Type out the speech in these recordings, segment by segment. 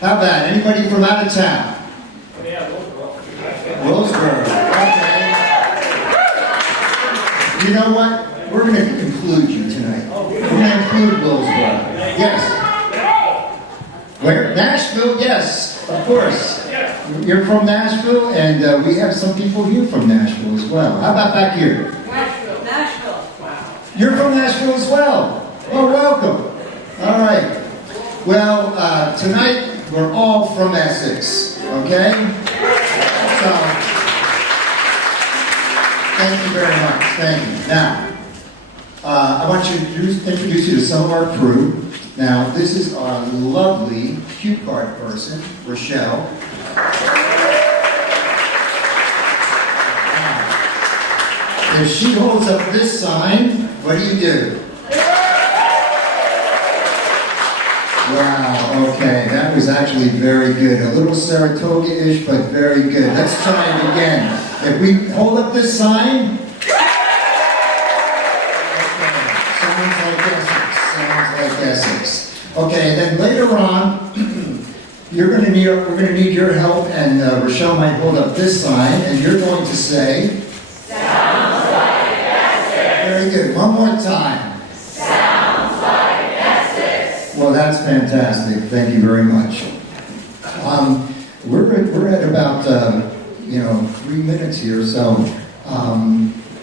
How about anybody from out of town? Yeah, Roseburg. Okay. You know what? We're going to include you tonight. We're going to include Roseburg. Yes. Where? Nashville? Yes, of course. You're from Nashville, and we have some people here from Nashville as well. How about back here? Nashville. Wow. You're from Nashville as well. Well, welcome. All right. Well, tonight we're all from Essex, okay? So, thank you very much. Thank you. Now, I want to introduce you to some of our crew. Now, this is our lovely cue card person, Rochelle. If she holds up this sign, what do you do? Wow, okay, that was actually very good. A little Saratoga-ish, but very good. Let's try it again. If we hold up this sign, sounds like Essex. Sounds like Essex. Okay, then later on, we're going to need your help, and Rochelle might hold up this sign, and you're going to say, Sounds like Essex. Very good. One more time. Sounds like Essex. Well, that's fantastic. Thank you very much. We're at about 3 minutes here, so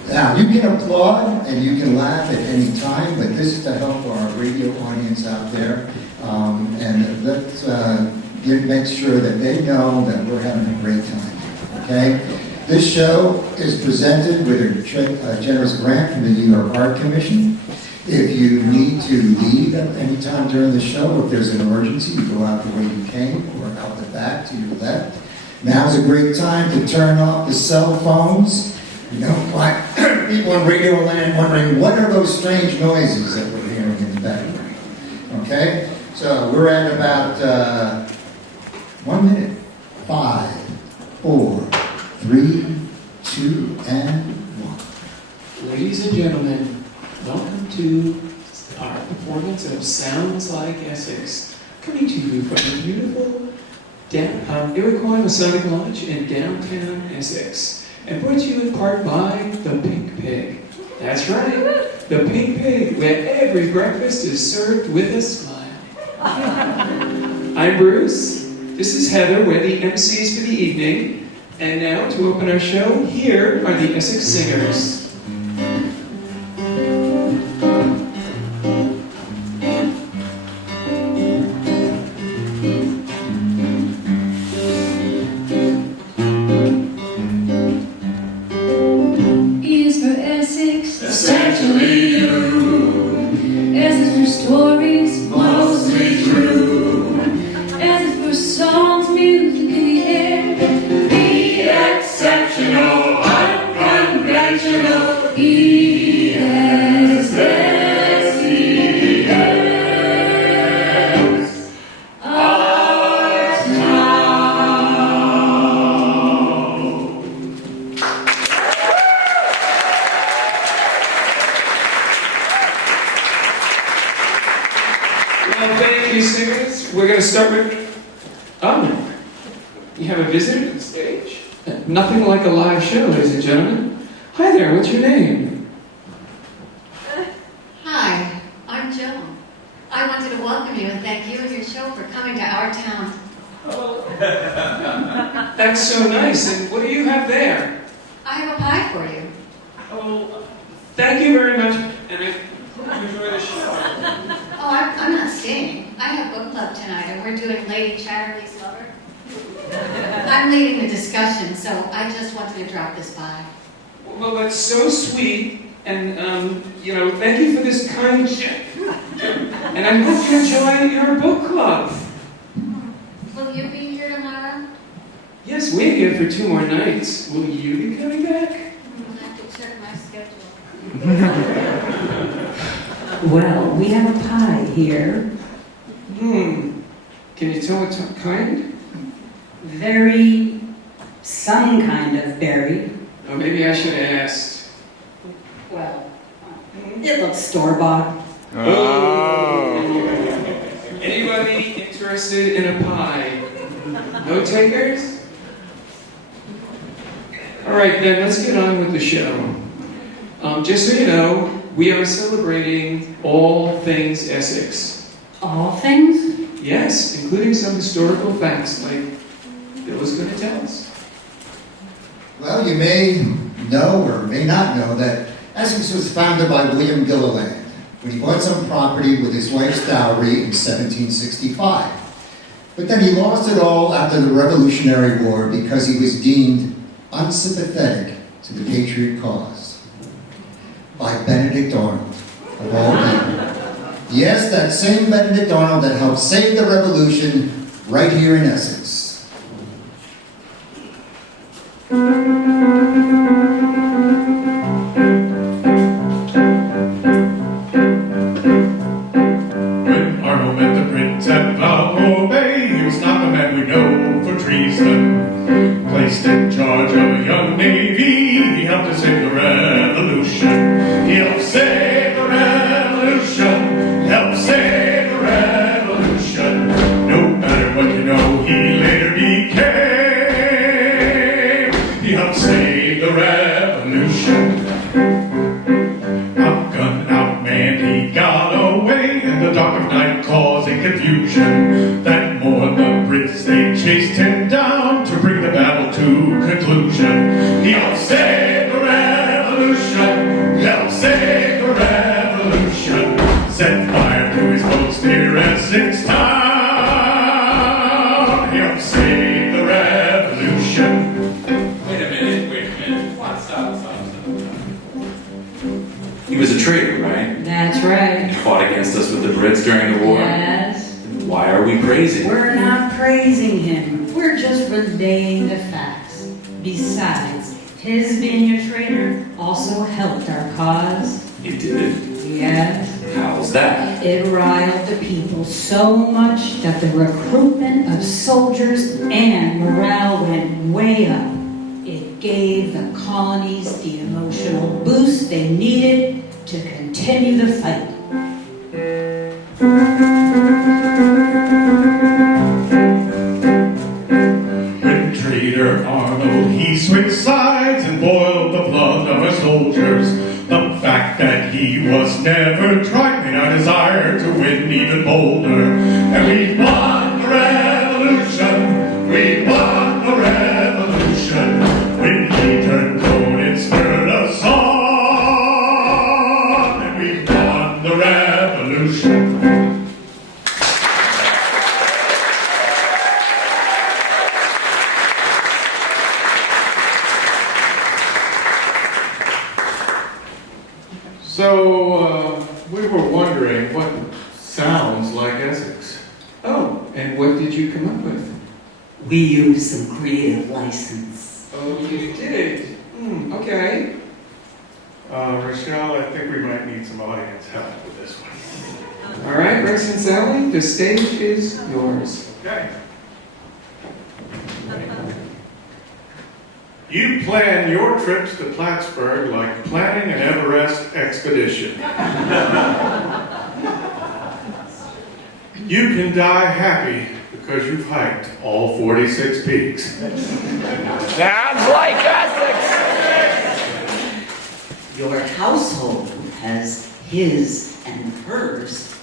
now you can applaud and you can laugh at any time, but this is to help our radio audience out there, and let's make sure that they know that we're having a great time. Okay. This show is presented with a generous grant from the New York Art Commission. If you need to leave at any time during the show, if there's an emergency, you go out the way you came or out the back to your left. Now's a great time to turn off the cell phones. You know, why people in radio land wondering what are those strange noises that we're hearing in the background. Okay? So we're at about 1 minute. 5, 4, 3, 2, and 1. Ladies and gentlemen, welcome to our performance of Sounds Like Essex, coming to you from the beautiful Iroquois Masonic Lodge in downtown Essex, and brought to you in part by the Pink Pig. That's right, the Pink Pig, where every breakfast is served with a smile. I'm Bruce. This is Heather. We're the MCs for the evening. And now, to open our show, here are the Essex Singers. E is for Essex, Essentially you. S is for stories, Mostly true. S is for songs, music in the air. Be exceptional, unconventional. E S S E X. Our town. Well, thank you, singers. We're going to start with... Oh, you have a visitor on stage? Nothing like a live show, ladies and gentlemen. Hi there, what's your name? Hi, I'm Jill. I wanted to welcome you and thank you and your show for coming to our town. That's so nice. And what do you have there? I have a pie for you. Oh, thank you very much. And I enjoy the show. Oh, I'm not staying. I have book club tonight and we're doing Lady Chatterley's Lover. I'm leading the discussion, so I just wanted to drop this by. Well, that's so sweet. And, thank you for this kind gift. And I hope you enjoy your book club. Will you be here tomorrow? Yes, we're here for 2 more nights. Will you be coming back? I'll have to check my schedule. Well, we have a pie here. Can you tell what kind? Very, some kind of berry. Oh, maybe I should have asked. Well, it looks store-bought. Oh. Anybody Anybody interested in a pie? No takers? All right, then let's get on with the show. Just so you know, we are celebrating all things Essex. All things? Yes, including some historical facts like Bill was going to tell us. Well, you may know or may not know that Essex was founded by William Gilliland when he bought some property with his wife's dowry in 1765. But then he lost it all after the Revolutionary War because he was deemed unsympathetic to the Patriot cause by Benedict Arnold, of all people. Yes, that same Benedict Arnold that helped save the Revolution right here in Essex. When Arnold met the Brits at Balboa Bay, he was not the man we know for treason. Placed in charge of a young navy, he helped to save the revolution. He helped save the revolution. Helped save the revolution. No matter what you know, he later became. He helped save the revolution. Outgunned, outmanned, he got away in the dark of night, causing confusion. That more the Brits, they chased him down to bring the battle to conclusion. He helped save the revolution. He helped save the revolution. Set fire to his boats near Essex town. He helped save the revolution. Wait a minute. What? Stop. He was a traitor, right? That's right. He fought against us with the Brits during the war. Yes. Why are we praising? We're not praising him. We're just relaying the facts. Besides, his being a traitor also helped our cause. It did. Yes. How's that? It riled the people so much that the recruitment of soldiers and morale went way up. It gave the colonies the emotional boost they needed to continue the fight. When traitor Arnold, he switched sides and boiled the blood of his soldiers. The fact that he was never tried made our desire to win even bolder. And we won the revolution. We won the revolution. When he turned cold, it spurred us on. And we won the revolution. So, we were wondering what sounds like Essex. Oh, and what did you come up with? We used some creative license. Oh, you did? Okay. Rochelle, I think we might need some audience help with this one. All right, Rex and Sally, the stage is yours. Okay. You plan your trips to Plattsburgh like planning an Everest expedition. You can die happy because you've hiked all 46 peaks. Sounds like Essex. Your household has his and hers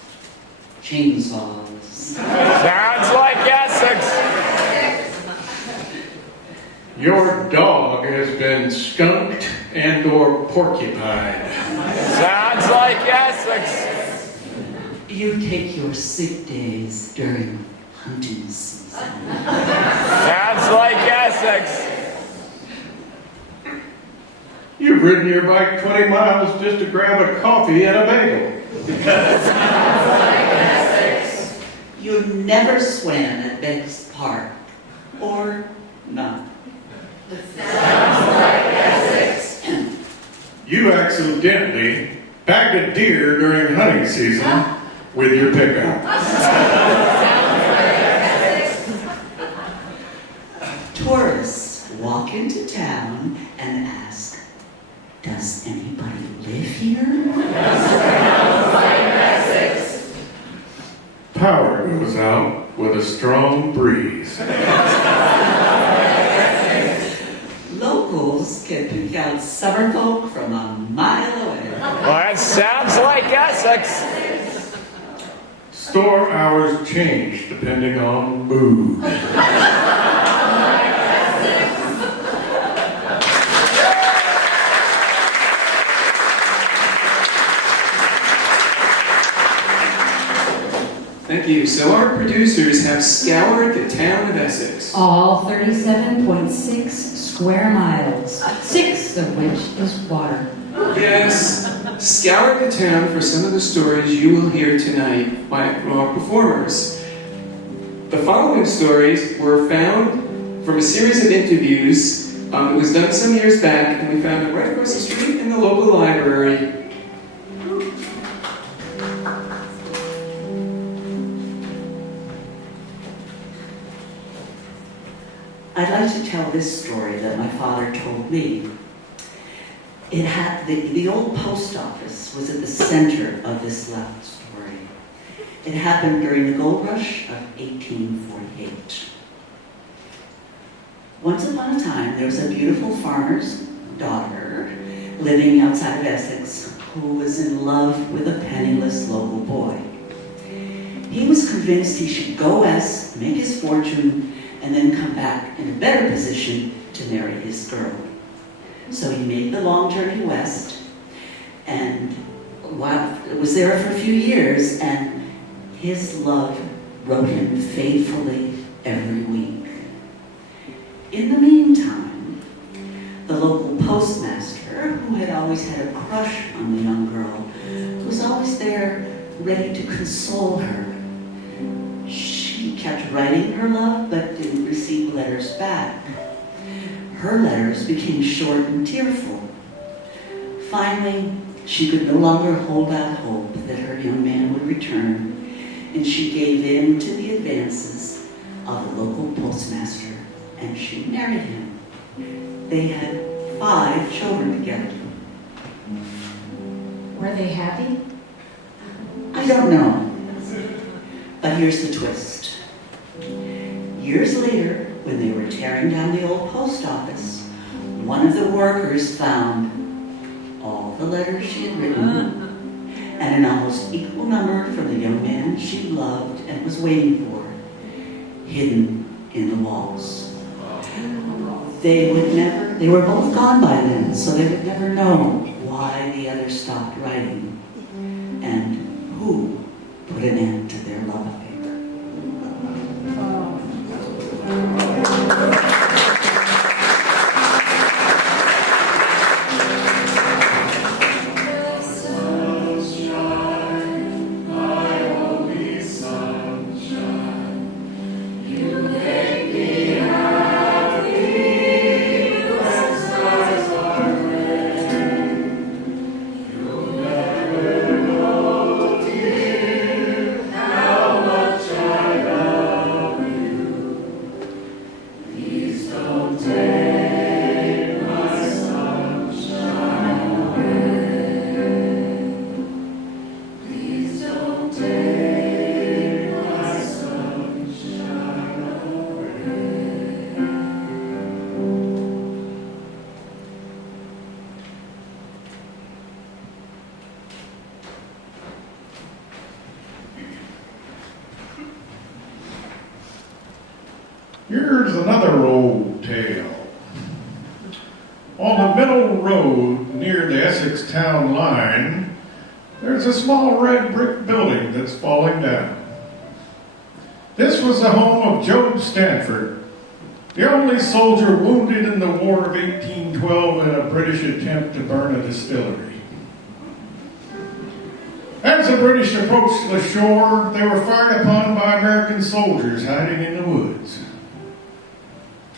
chainsaws. Sounds like Essex. Your dog has been skunked and or porcupined. Sounds like Essex. You take your sick days during hunting season. Sounds like Essex. You've ridden your bike 20 miles just to grab a coffee and a bagel. You never swam at Beggs Park. Or not. You accidentally bagged a deer during hunting season with your pickup. Tourists walk into town and ask, does anybody live here? Power goes out with a strong breeze. Locals can pick out summer folk from a mile away. Well, that sounds like Essex. Store hours change depending on mood. Thank you. So our producers have scoured the town of Essex. All 37.6 square miles, 6 of which is water. Yes, scoured the town for some of the stories you will hear tonight from our performers. The following stories were found from a series of interviews that was done some years back, and we found it right across the street in the local library. I'd like to tell this story that my father told me. It had the old post office was at the center of this love story. It happened during the gold rush of 1848. Once upon a time, there was a beautiful farmer's daughter living outside of Essex who was in love with a penniless local boy. He was convinced he should go west, make his fortune, and then come back in a better position to marry his girl. So he made the long journey west, and was there for a few years, and his love wrote him faithfully every week. In the meantime, the local postmaster, who had always had a crush on the young girl, was always there ready to console her. She kept writing her love, but didn't receive letters back. Her letters became short and tearful. Finally, she could no longer hold out hope that her young man would return, and she gave in to the advances of the local postmaster, and she married him. They had 5 children together. Were they happy? I don't know. But here's the twist. Years later, when they were tearing down the old post office, one of the workers found all the letters she had written and an almost equal number from the young man she loved and was waiting for, hidden in the walls. They were both gone by then, so they would never know why the other stopped writing and who put an end to their love affair. Here's another old tale. On the middle road near the Essex town line, there's a small red brick building that's falling down. This was the home of Job Stanford, the only soldier wounded in the War of 1812 in a British attempt to burn a distillery. As the British approached the shore, they were fired upon by American soldiers hiding in the woods.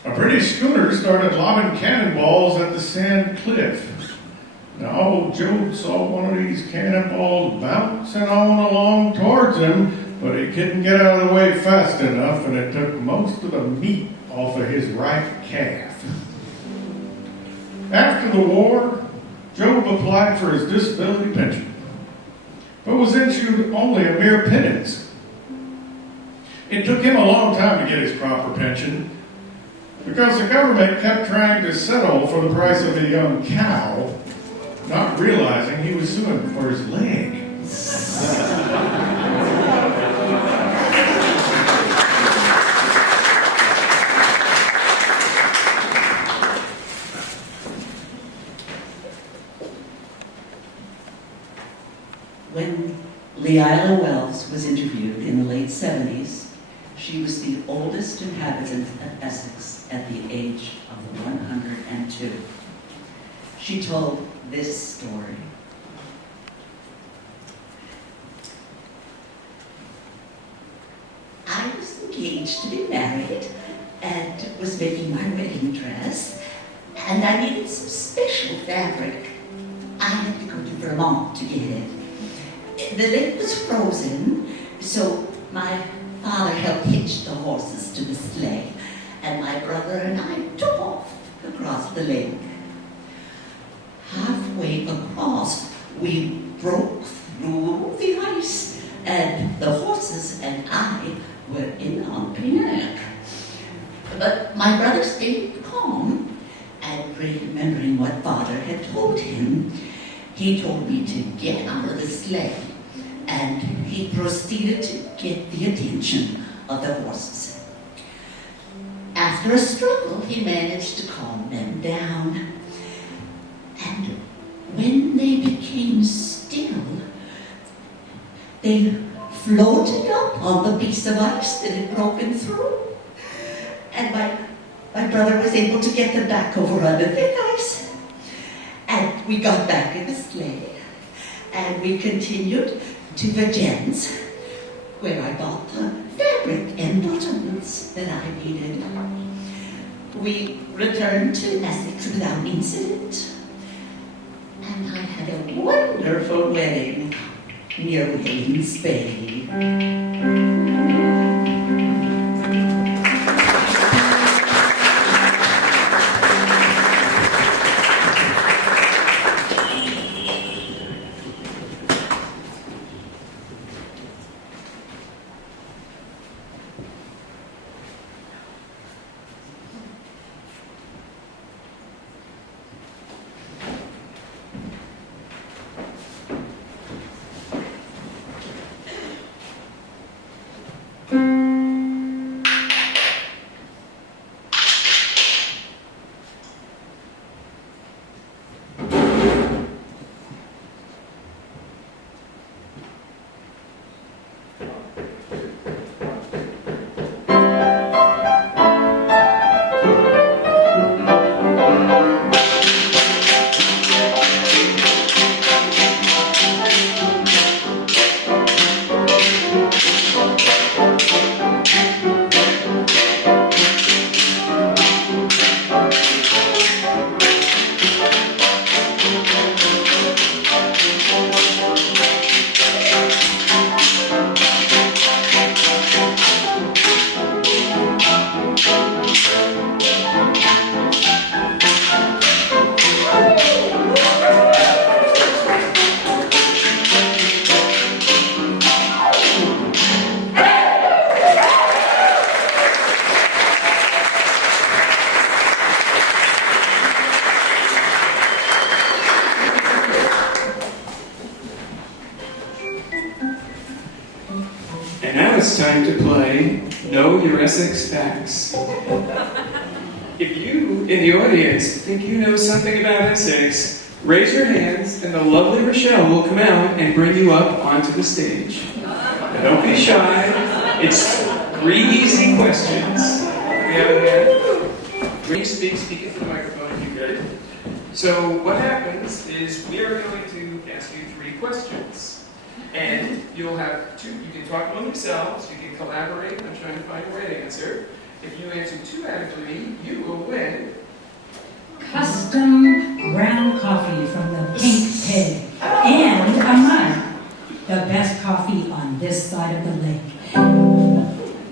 A British schooner started lobbing cannonballs at the sand cliff. Now, old Job saw one of these cannonballs bouncing on along towards him, but he couldn't get out of the way fast enough, and it took most of the meat off of his right calf. After the war, Job applied for his disability pension, but was issued only a mere pittance. It took him a long time to get his proper pension because the government kept trying to settle for the price of a young cow, not realizing he was suing for his leg. When Leila Wells was interviewed in the late 70s, she was the oldest inhabitant of Essex at the age of 102. She told this story. I was engaged to be married and was making my wedding dress, and I needed some special fabric. I had to go to Vermont to get it. The lake was frozen, so my father helped hitch the horses to the sleigh, and my brother and I took off across the lake. Halfway across, we broke through the ice, and the horses and I were in on panic. But my brother stayed calm, and remembering what father had told him, he told me to get out of the sleigh, and he proceeded to get the attention of the horses. After a struggle, he managed to calm them down. And when they became still, they floated up on the piece of ice that had broken through. And my brother was able to get them back over on the thick ice. And we got back in the sleigh, and we continued to Virgin's, where I bought the fabric and buttons that I needed. We returned to Essex without incident, and I had a wonderful wedding near Williams Bay. It's time to play Know Your Essex Facts. If you, in the audience, think you know something about Essex, raise your hands and the lovely Rochelle will come out and bring you up onto the stage. Now, don't be shy. It's 3 easy questions. We have a When you speak into the microphone if you could. So what happens is we are going to ask you 3 questions. And you'll have 2, you can talk among yourselves, you can collaborate on trying to find a right answer. If you answer 2 out of 3, you will win custom ground coffee from the Pink Pig and a mug. The best coffee on this side of the lake.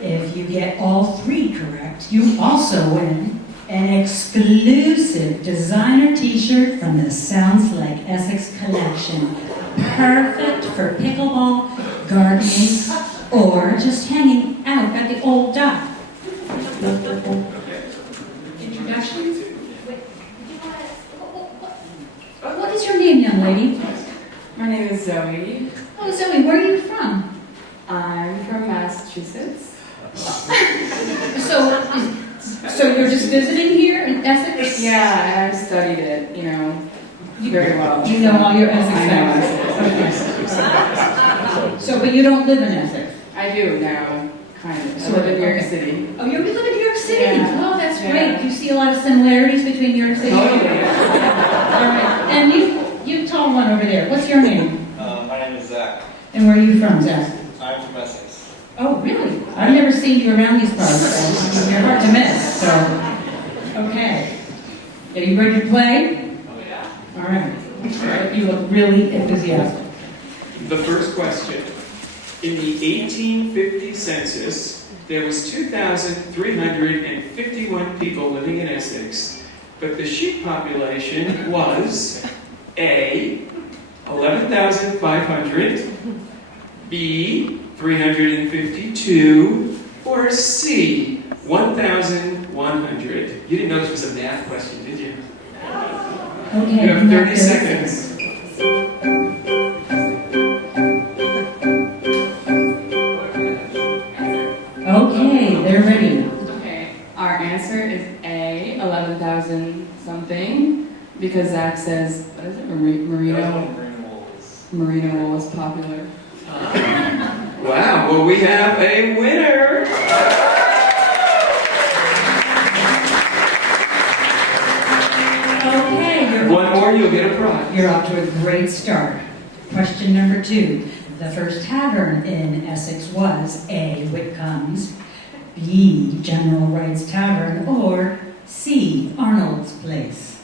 If you get all 3 correct, you also win an exclusive designer t-shirt from the Sounds Like Essex collection. Perfect for pickleball, gardening, or just hanging out at the Massachusetts. So you're just visiting here in Essex? Yeah, I studied it, very well. You know all your Essex I know facts. So, but you don't live in Essex? I do now, kind of. I So live in New York okay. City. Oh, you live in New York City? Yeah. Oh, that's Yeah. great. Do you see a lot of similarities between New York City? Totally. All right. And you tall one over there. What's your name? My name is Zach. And where are you from, Zach? I'm from Essex. Oh, really? I've never seen you around these parts, so you're hard to miss. So, okay. Are you ready to play? Oh, yeah. All right. You look really enthusiastic. The first question. In the 1850 census, there was 2,351 people living in Essex, but the sheep population was A, 11,500, B, 352, or C, 1,100. You didn't know this was a math question, did you? Okay. You have 30 seconds. Okay, they're ready. Okay, our answer is A, 11,000 something, because Zach says, what is it, merino wool is popular. Wow, well, we have a winner. Okay, One more, you'll get a prize. you're off to a great start. Question number 2. The first tavern in Essex was A, Whitcomb's, B, General Wright's Tavern, or C, Arnold's Place.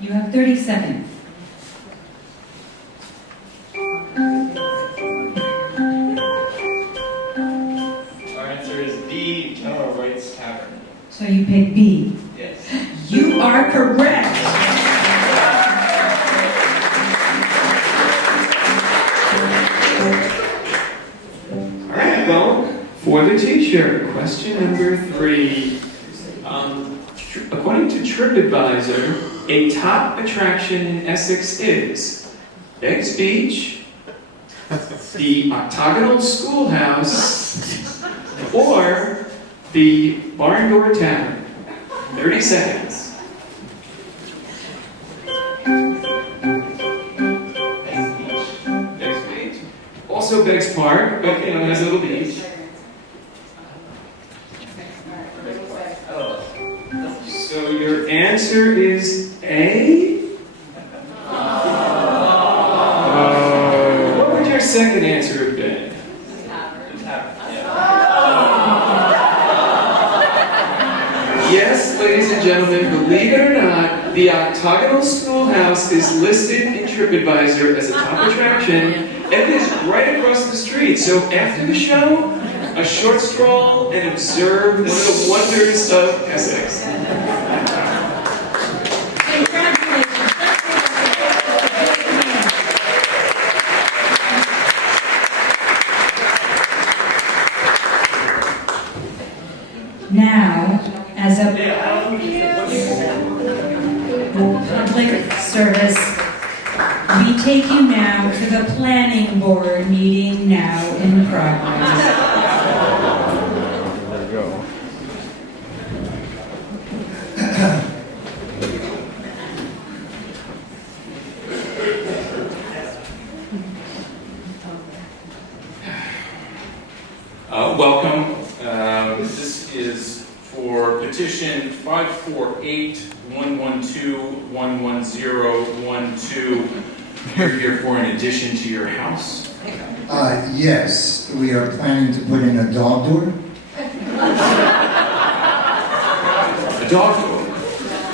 You have 30 seconds. Our answer is B, General Wright's Tavern. So you pick B. Yes. You are correct. All right, well, for the t-shirt, question number 3. According to TripAdvisor, a top attraction in Essex is Beggs Beach, the Octagonal Schoolhouse, or the Barn Door Tavern. 30 seconds. Beggs Beach. Also Beggs Park, but has a little beach. So your answer is A? What would your second answer have been? Yes, ladies and gentlemen, believe it or not, the Octagonal Schoolhouse is listed in TripAdvisor as a top attraction, and it is right across the street. So after the show, a short stroll and observe one of the wonders of Essex. Now, as a public service, we take you now to the planning board meeting now in progress. There you go. Welcome. This is for petition 548-112-110-12. You're here for an addition to your house. Yes, we are planning to put in a dog door. A dog door.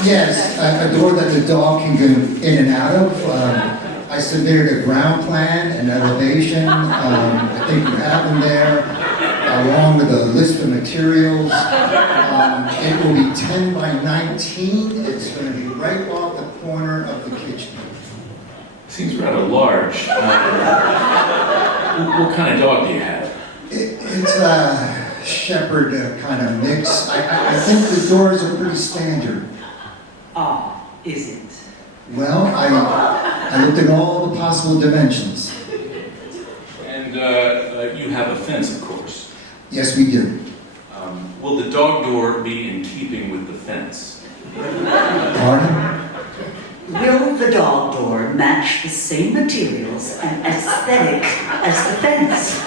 Yes, a door that the dog can go in and out of. I submitted a ground plan, an elevation. I think you have them there, along with a list of materials. It will be 10 by 19. It's going to be right off the corner of the kitchen. Seems rather large. What kind of dog do you have? It's a shepherd kind of mix. I think the doors are pretty standard. Ah, is it? Well, I looked at all the possible dimensions. And you have a fence, of course. Yes, we do. Will the dog door be in keeping with the fence? Pardon? Will the dog door match the same materials and aesthetic as the fence?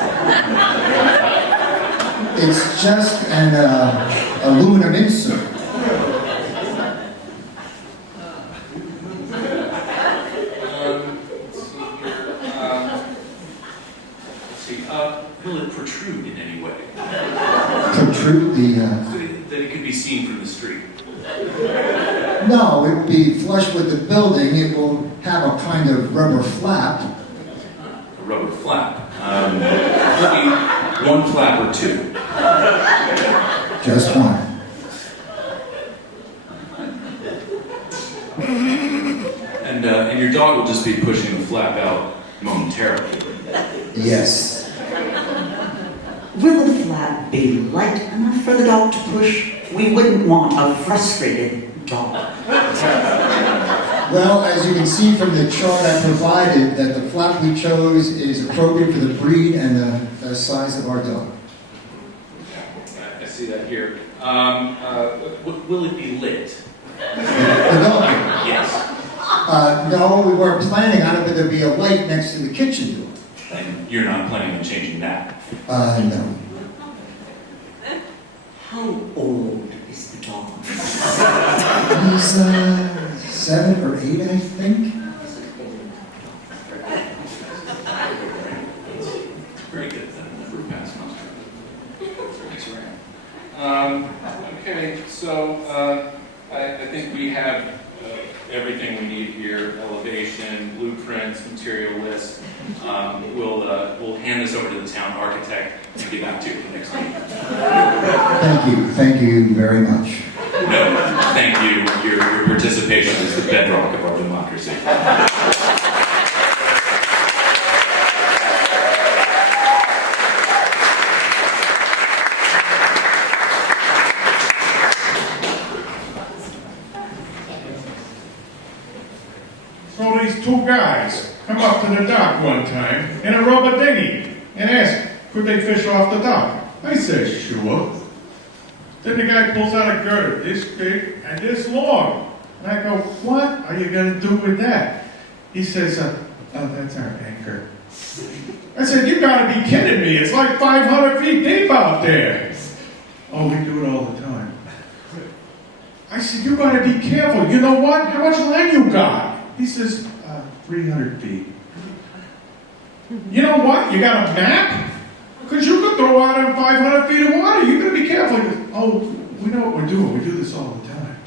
It's just an aluminum insert. Will it protrude in any way? Protrude the... That it could be seen from the street? No, it will be flush with the building. It will have a kind of rubber flap. A rubber flap? Will it be one flap or two? Just one. And your dog will just be pushing the flap out momentarily? Yes. Will the flap be light enough for the dog to push? We wouldn't want a frustrated dog. Well, as you can see from the chart I provided, that the flap we chose is appropriate for the breed and the size of our dog. I see that here. Will it be lit? The dog? Yes. No, we weren't planning on it, but there'd be a light next to the kitchen door. And you're not planning on changing that? No. How old is the dog? He's 7 or 8, I think. Very good. Never pass muster. Okay, so I think we have everything we need here: elevation, blueprints, material list. We'll hand this over to the town architect and get back to you next week. Thank you very much. No, thank you. Your participation is the bedrock of our democracy. So these two guys come up to the dock one time in a rubber dinghy and ask, could they fish off the dock? I said, sure. Then the guy pulls out a girder this big and this long. And I go, what are you going to do with that? He says, oh, that's our anchor. I said, you got to be kidding me. It's like 500 feet deep out there. Oh, we do it all the time. I said, you got to be careful. You know what? How much land you got? He says, 300 feet. You know what? You got a map? Because you could throw out in 500 feet of water. You got to be careful. He goes, oh, we know what we're doing. We do this all the time.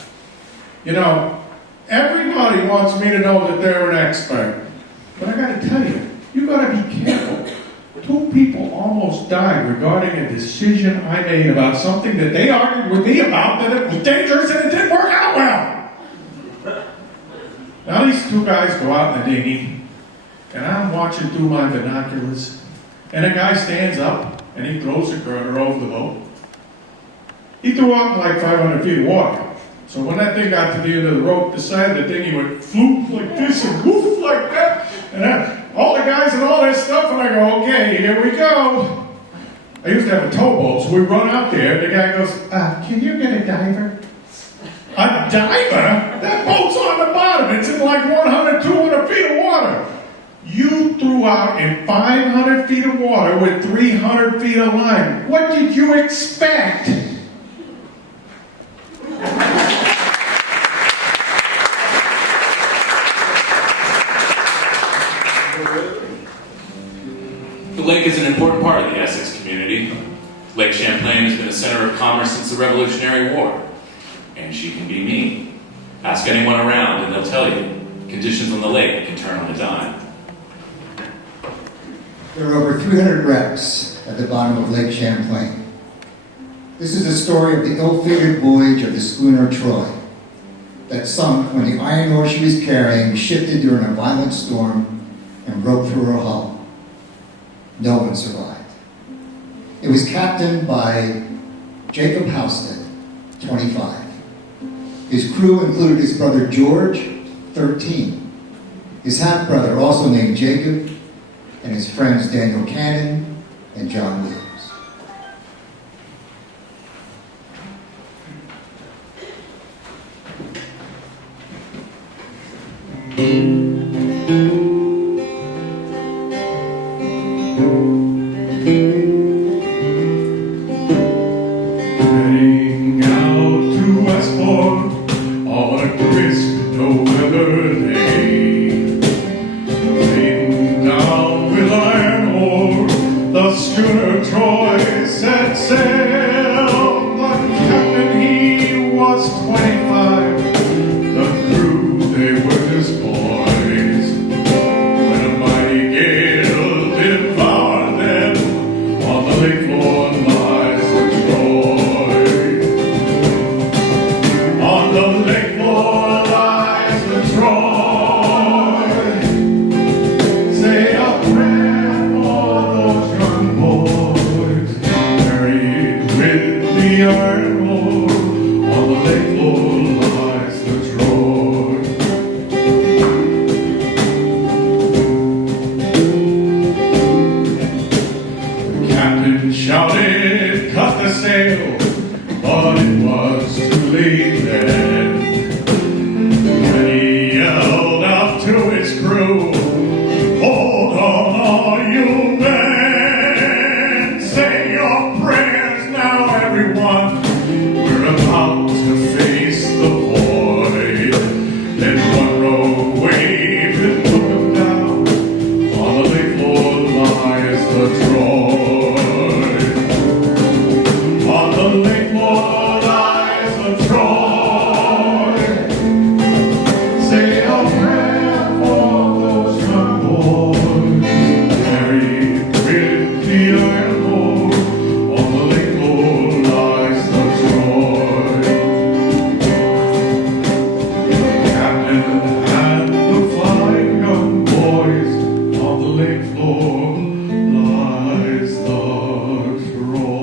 You know, everybody wants me to know that they're an expert. But I got to tell you, you got to be careful. 2 people almost died regarding a decision I made about something that they argued with me about, that it was dangerous and it didn't work out well. Now these 2 guys go out in the dinghy, and I'm watching through my binoculars, and a guy stands up, and he throws a girder over the boat. He threw out in like 500 feet of water. So when that thing got to the end of the rope, the side of the dinghy went floop like this and woof like that, and all the guys and all that stuff, and I go, okay, here we go. I used to have a towboat, so we run out there, and the guy goes, can you get a diver? A diver? That boat's on the bottom. It's in like 100, 200 feet of water. You threw out in 500 feet of water with 300 feet of line. What did you expect? The lake is an important part of the Essex community. Lake Champlain has been a center of commerce since the Revolutionary War. And she can be mean. Ask anyone around and they'll tell you, conditions on the lake can turn on a dime. There are over 300 wrecks at the bottom of Lake Champlain. This is the story of the ill-fated voyage of the schooner Troy that sunk when the iron ore she was carrying shifted during a violent storm and broke through her hull. No one survived. It was captained by Jacob Houston, 25. His crew included his brother George, 13, his half-brother, also named Jacob, and his friends Daniel Cannon and John Williams. iron ore. On the lake floor lies the drawer. The captain shouted, cut the sail, but it was too late then. And he yelled out to his crew, hold on all you men, say your prayers now everyone, we're about to face the void. Then one rogue waved and took him down, on the lake floor lies the Troy. On the lake floor lies the Troy. Say a prayer for those young boys buried with the iron ore. On the lake floor lies the Troy. The captain and the 5 young boys. On the lake floor lies the Troy.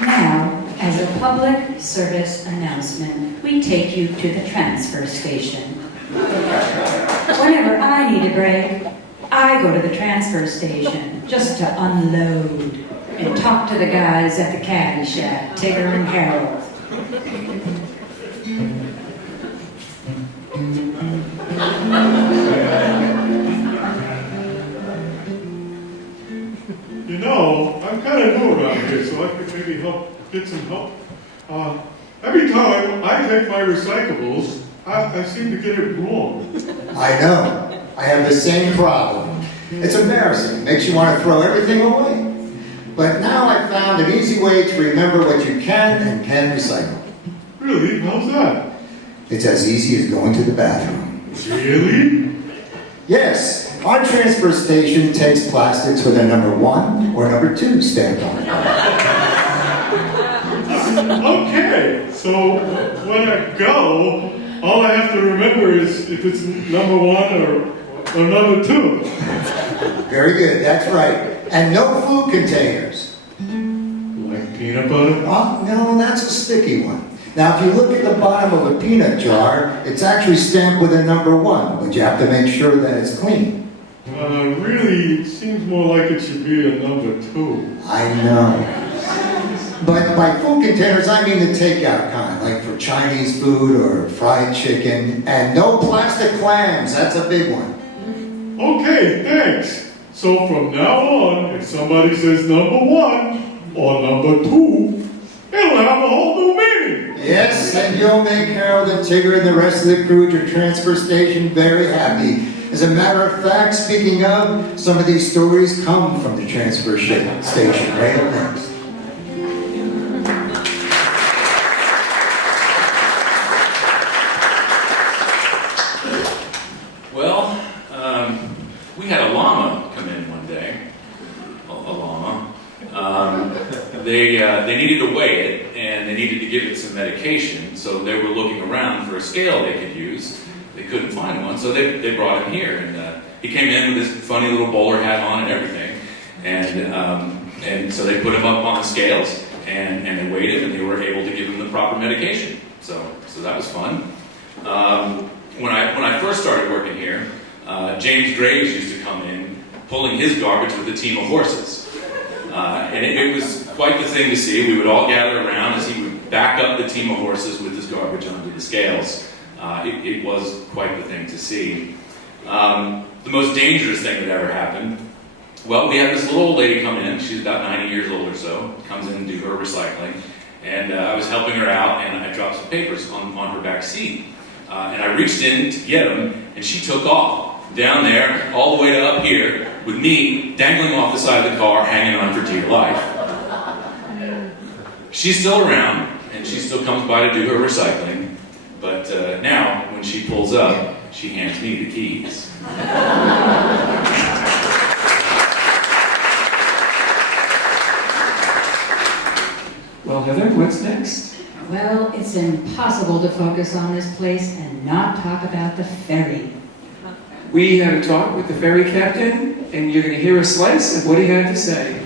Now, as a public service announcement, we take you to the transfer station. Whenever I need a break, I go to the transfer station just to unload and talk to the guys at the caddy shack, Tigger and Harold. You know, I'm kind of new around here, so I could maybe get some help. Every time I take my recyclables, I seem to get it wrong. I know. I have the same problem. It's embarrassing. It makes you want to throw everything away. But now I've found an easy way to remember what you can and can recycle. Really? How's that? It's as easy as going to the bathroom. Really? Yes. Our transfer station takes plastics with a number 1 or number 2 stamped on it. Okay, so when I go, all I have to remember is if it's number 1 or number 2. Very good, that's right. And no food containers. Like peanut butter? No, that's a sticky one. Now, if you look at the bottom of a peanut jar, it's actually stamped with a number 1, but you have to make sure that it's clean. Really, it seems more like it should be a number 2. I know. But by food containers, I mean the takeout kind, like for Chinese food or fried chicken. And no plastic clams, that's a big one. Okay, thanks. So from now on, if somebody says number 1 or number 2, it'll have a whole new meaning. Yes, and you'll make Harold and Tigger and the rest of the crew at your transfer station very happy. As a matter of fact, speaking of, some of these stories come from the transfer station right up next. Well, we had a llama come in one day. A llama. They needed to weigh it, and they needed to give it some medication, so they were looking around for a scale they could use. They couldn't find one, so they brought him here, and he came in with this funny little bowler hat on and everything, and so they put him up on the scales, and they weighed him, and they were able to give him the proper medication. So that was fun. When I first started working here, James Graves used to come in pulling his garbage with a team of horses. And it was quite the thing to see. We would all gather around as he would back up the team of horses with his garbage onto the scales. It was quite the thing to see. The most dangerous thing that ever happened, well, we had this little old lady come in. She's about 90 years old or so, comes in and do her recycling. And I was helping her out, and I dropped some papers on her back seat. And I reached in to get them, and she took off down there, all the way to up here, with me dangling off the side of the car, hanging on for dear life. She's still around, and she still comes by to do her recycling. But now, when she pulls up, she hands me the keys. Well, Heather, what's next? Well, it's impossible to focus on this place and not talk about the ferry. We had a talk with the ferry captain, and you're going to hear a slice of what he had to say.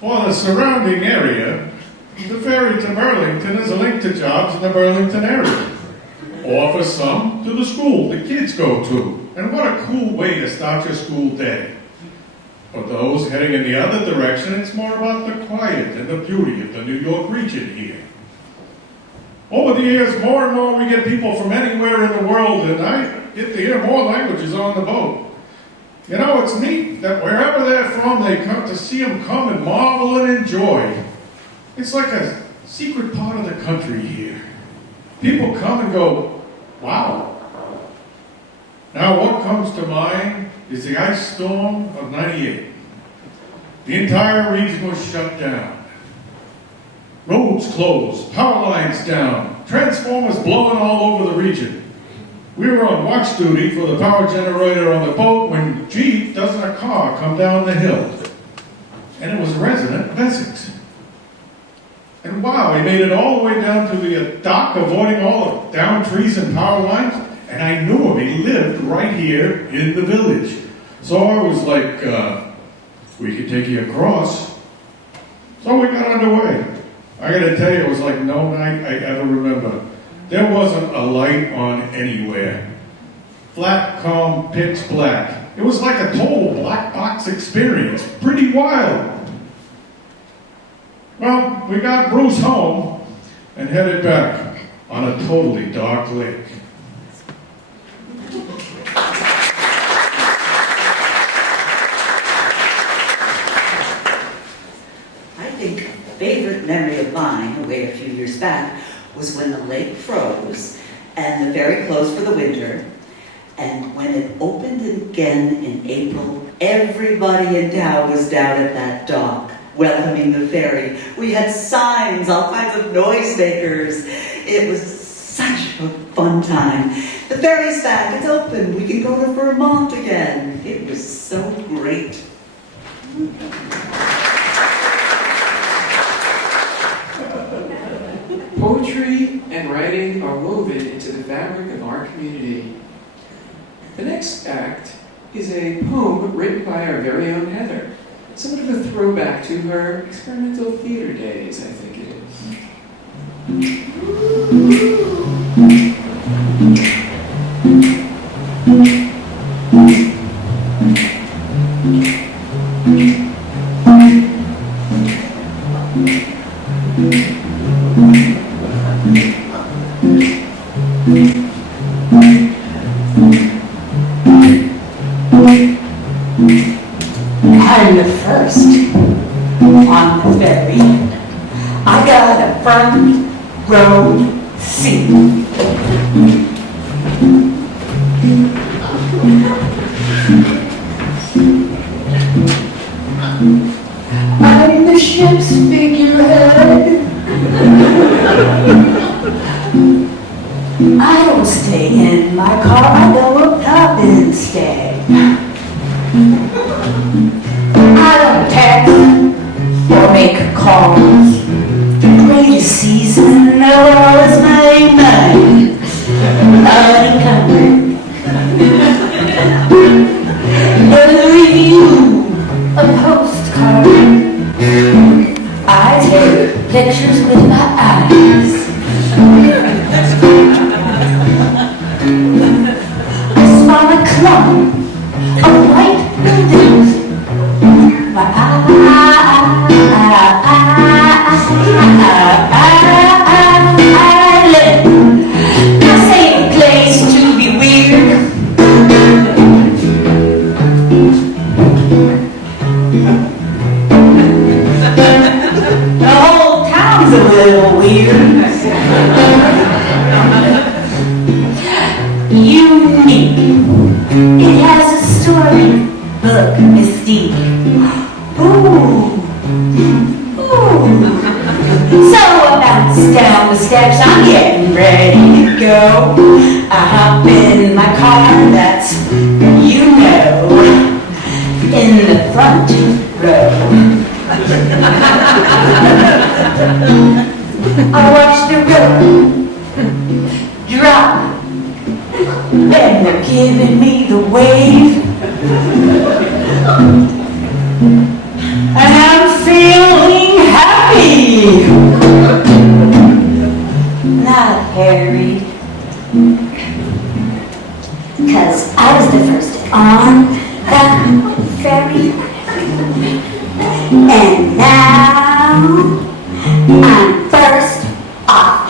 For the surrounding area, the ferry to Burlington is a link to jobs in the Burlington area. Or for some, to the school the kids go to. And what a cool way to start your school day. For those heading in the other direction, it's more about the quiet and the beauty of the New York region here. Over the years, more and more we get people from anywhere in the world, and I get to hear more languages on the boat. You know, it's neat that wherever they're from, they come to see them come and marvel and enjoy. It's like a secret part of the country here. People come and go, wow. Now what comes to mind is the ice storm of '98. The entire region was shut down. Roads closed, power lines down, transformers blowing all over the region. We were on watch duty for the power generator on the boat when, gee, doesn't a car come down the hill? And it was a resident of Essex. And wow, he made it all the way down to the dock, avoiding all the downed trees and power lines. And I knew him, he lived right here in the village. So I was like, we could take you across. So we got underway. I gotta tell you, it was like no night I ever remember. There wasn't a light on anywhere. Flat, calm, pitch black. It was like a total black box experience. Pretty wild. Well, we got Bruce home and headed back on a totally dark lake. I think a favorite memory of mine, away a few years back, was when the lake froze and the ferry closed for the winter. And when it opened again in April, everybody in town was down at that dock, welcoming the ferry. We had signs, all kinds of noisemakers. It was such a fun time. The ferry's back, it's open, we can go to Vermont again. It was so great. Poetry and writing are woven into the fabric of our community. The next act is a poem written by our very own Heather. Somewhat of a throwback to her experimental theater days, I think it is. I'm the first on the ferry. I got a front row seat. I'm the ship's figurehead. I don't stay in my car, I go up top instead. I don't text or make calls. The greatest season of all is my mind, unencumbered. A review, a postcard. I take pictures with my eyes. I spot a clump of white buildings. My island, a safe place to be weird. The whole town's a little weird. Unique. It has a story, book, mystique. Ooh. Ooh. So on the steps, I'm getting ready to go. I hop in my car, that's, you know, in the front row. I watch the road drop, and they're giving me the wave. And I'm feeling happy, not harried, 'cause I was the first on the ferry, and now I'm first off.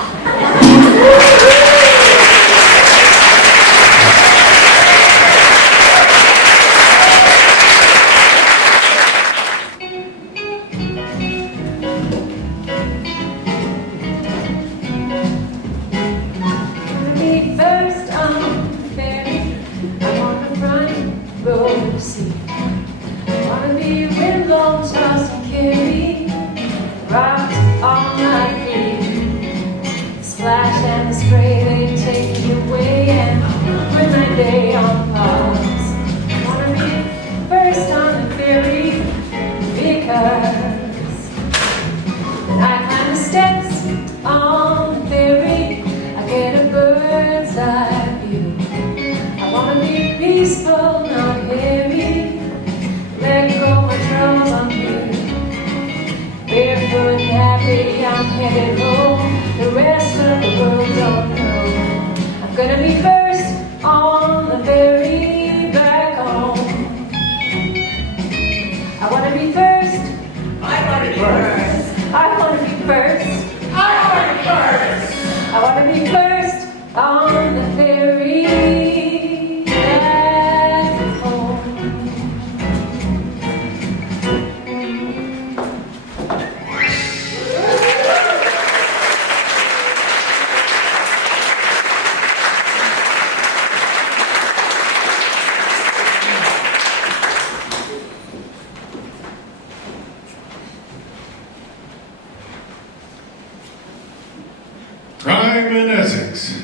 Crime in Essex.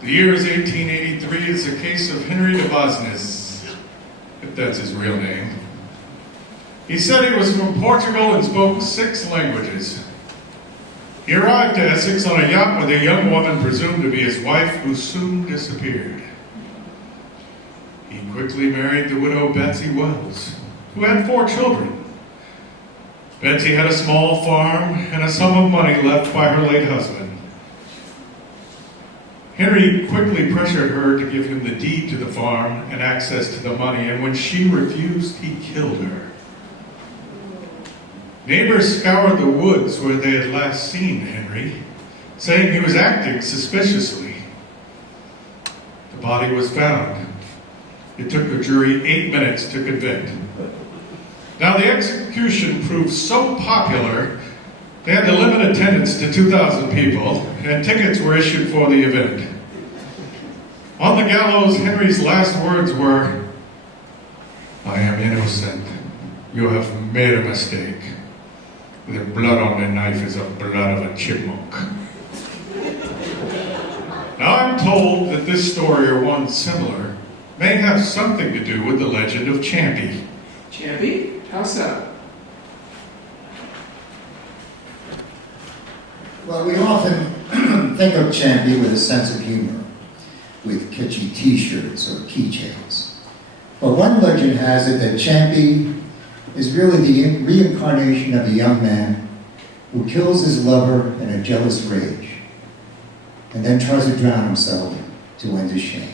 The year is 1883. It's a case of Henry de Bosnes, if that's his real name. He said he was from Portugal and spoke 6 languages. He arrived to Essex on a yacht with a young woman presumed to be his wife, who soon disappeared. He quickly married the widow Betsy Wells, who had 4 children. Betsy had a small farm and a sum of money left by her late husband. Henry quickly pressured her to give him the deed to the farm and access to the money, and when she refused, he killed her. Neighbors scoured the woods where they had last seen Henry, saying he was acting suspiciously. The body was found. It took the jury 8 minutes to convict. Now, the execution proved so popular, they had to limit attendance to 2,000 people, and tickets were issued for the event. On the gallows, Henry's last words were, "I am innocent. You have made a mistake. The blood on the knife is the blood of a chipmunk." Now, I'm told that this story, or one similar, may have something to do with the legend of Champy. Champy? How so? Well, we often think of Champy with a sense of humor, with kitschy t-shirts or keychains. But one legend has it that Champy is really the reincarnation of a young man who kills his lover in a jealous rage and then tries to drown himself to end his shame.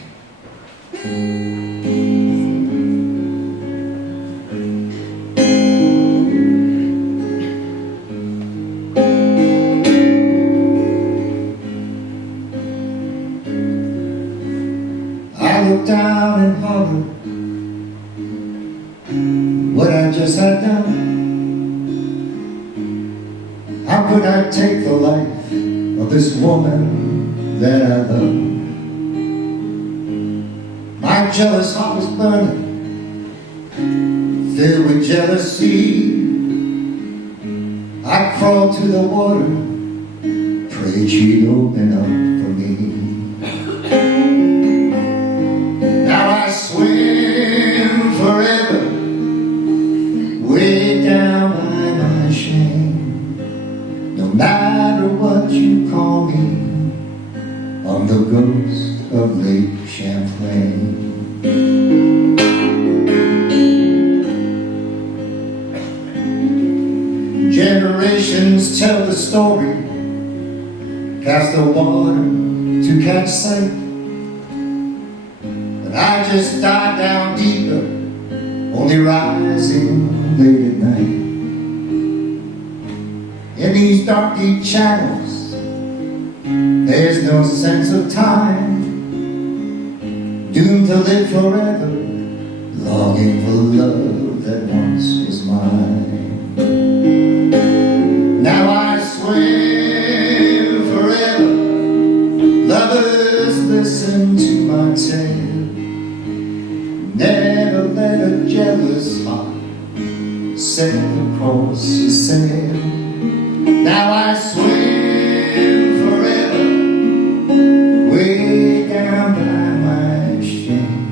Down and hollered what I just had done. How could I take the life of this woman that I love? My jealous heart was burning, filled with jealousy, I crawled to the water, prayed she'd open up for me. Now I swim forever, way down by my shame. No matter what you call me, I'm the ghost of Lake Champlain. Generations tell the story, cast the water to catch sight. But I just dive down deeper, only rising late at night. In these dark deep channels, there's no sense of time. Doomed to live forever, longing for love that once was mine. Now I swim forever, lovers listen to my tale. Never let a jealous heart set across your sail. Now I swim forever, way down by my shame.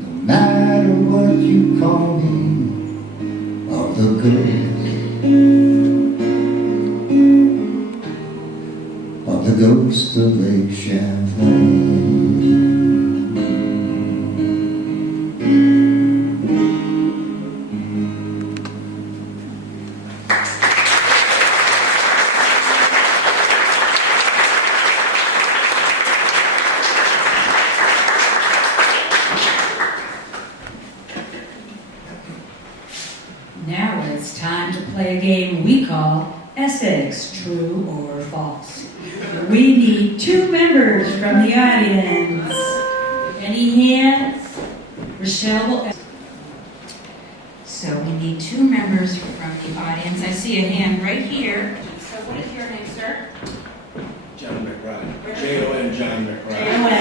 No matter what you call me, I'm the ghost of Lake Champlain. Now it's time to play a game we call Essex, True or False. We need 2 members from the audience. Any hands? Rochelle will... So we need 2 members from the audience. I see a hand right here. So what is your name, sir? John McBride. J-O-N, John McBride. J-O-N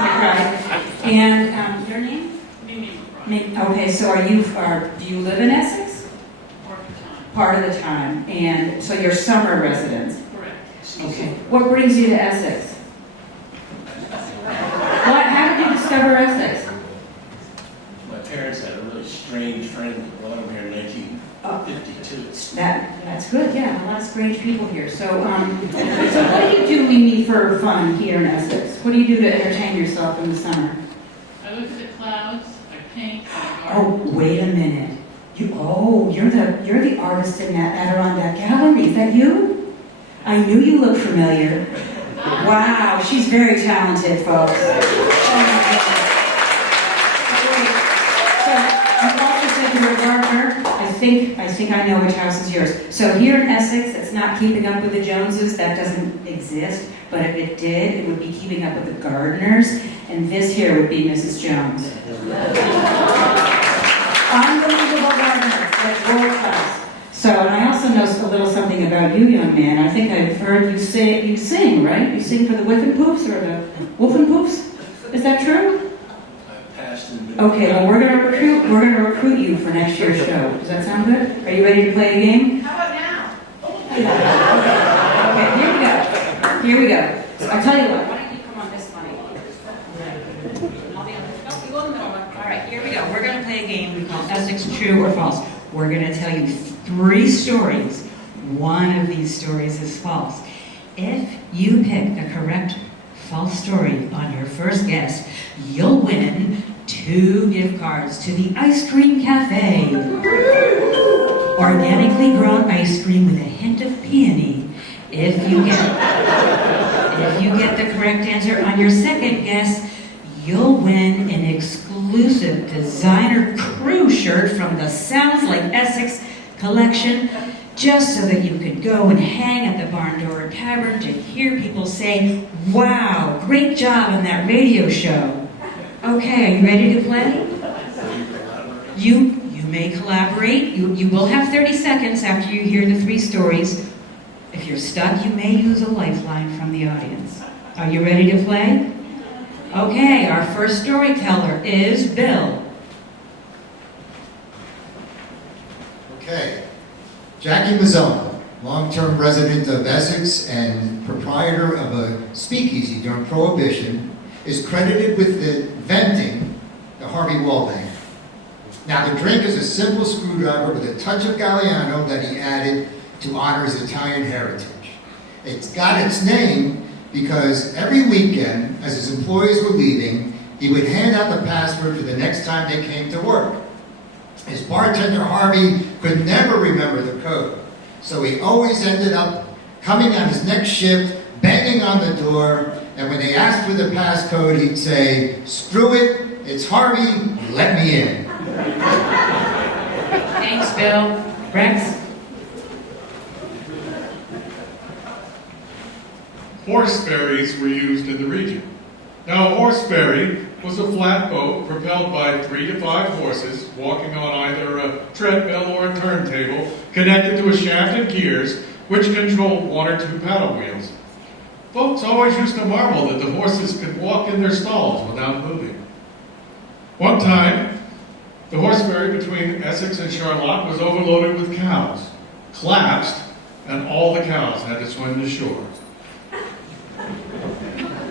McBride. And your name? Mimi. Okay, so do you live in Essex? Part of the time. And so you're summer residents? Correct. Okay. What brings you to Essex? How did you discover Essex? My parents had a really strange friend that brought them here in 1952. That's good, yeah. A lot of strange people here. So, so what do you do, Mimi, for fun here in Essex? What do you do to entertain yourself in the summer? I look at the clouds, I paint, I Oh, wait a minute. You're the artist in that Adirondack Gallery. Is that you? I knew you looked familiar. Wow, she's very talented, folks. Oh my goodness. So you also said you're a gardener. I think I know which house is yours. So here in Essex, it's not Keeping Up with the Joneses. That doesn't exist. But if it did, it would be Keeping Up with the Gardeners. And this here would be Mrs. Jones. Unbelievable gardener, like world class. So, and I also know a little something about you, young man. I think I've heard you sing, right? You sing for the Whiffenpoofs or the Wolfenpoofs? Is that true? I passed and been. Okay, well we're gonna recruit you for next year's show. Does that sound good? Are you ready to play a game? How about now? Okay, here we go. I'll tell you what. Why don't you come on this mic? I'll be on the. No, you go in the middle. All right, here we go. We're gonna play a game we call Essex, True or False. We're going to tell you 3 stories. One of these stories is false. If you pick the correct false story on your first guess, you'll win 2 gift cards to the Ice Cream Cafe. Organically grown ice cream with a hint of peony. If you get the correct answer on your second guess, you'll win an exclusive designer crew shirt from the Sounds Like Essex collection, just so that you could go and hang at the Barn Door Tavern to hear people say, "Wow, great job on that radio show." Okay, are you ready to play? You may collaborate. You will have 30 seconds after you hear the 3 stories. If you're stuck, you may use a lifeline from the audience. Are you ready to play? Okay, our first storyteller is Bill. Okay. Jackie Mazzone, long-term resident of Essex and proprietor of a speakeasy during Prohibition, is credited with inventing the Harvey Wallbanger. Now, the drink is a simple screwdriver with a touch of Galliano that he added to honor his Italian heritage. It's got its name because every weekend, as his employees were leaving, he would hand out the password for the next time they came to work. His bartender, Harvey, could never remember the code, so he always ended up coming on his next shift, banging on the door, and when they asked for the passcode, he'd say, "Screw it, it's Harvey, let me in." Thanks, Bill. Rex? Horse ferries were used in the region. Now, a horse ferry was a flat boat propelled by 3 to 5 horses walking on either a treadmill or a turntable connected to a shaft and gears which controlled 1 or 2 paddle wheels. Folks always used to marvel that the horses could walk in their stalls without moving. One time, the horse ferry between Essex and Charlotte was overloaded with cows, collapsed, and all the cows had to swim to shore.